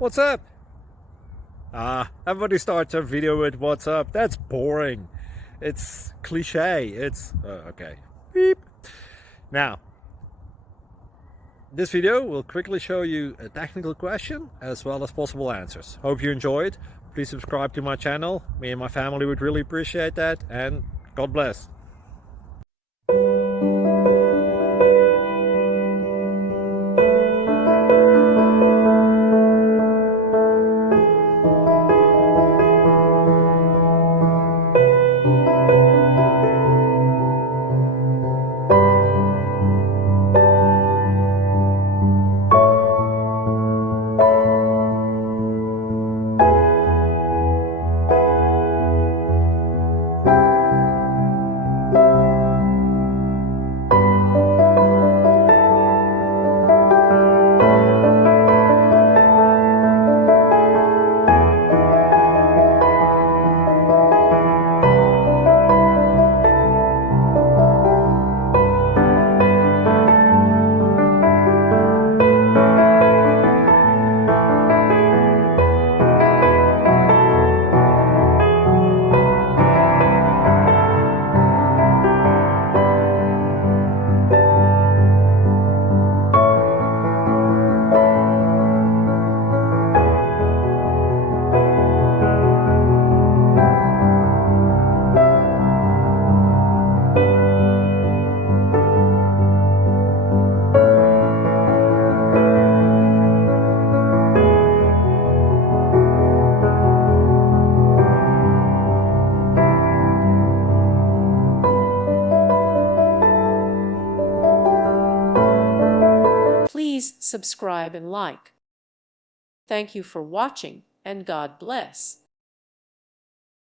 What's up? Everybody starts a video with what's up. That's boring. It's cliche. It's okay. Beep. Now, this video will quickly show you a technical question as well as possible answers. Hope you enjoyed. Please subscribe to my channel. Me and my family would really appreciate that, and God bless. Please subscribe and like. Thank you for watching, and God bless.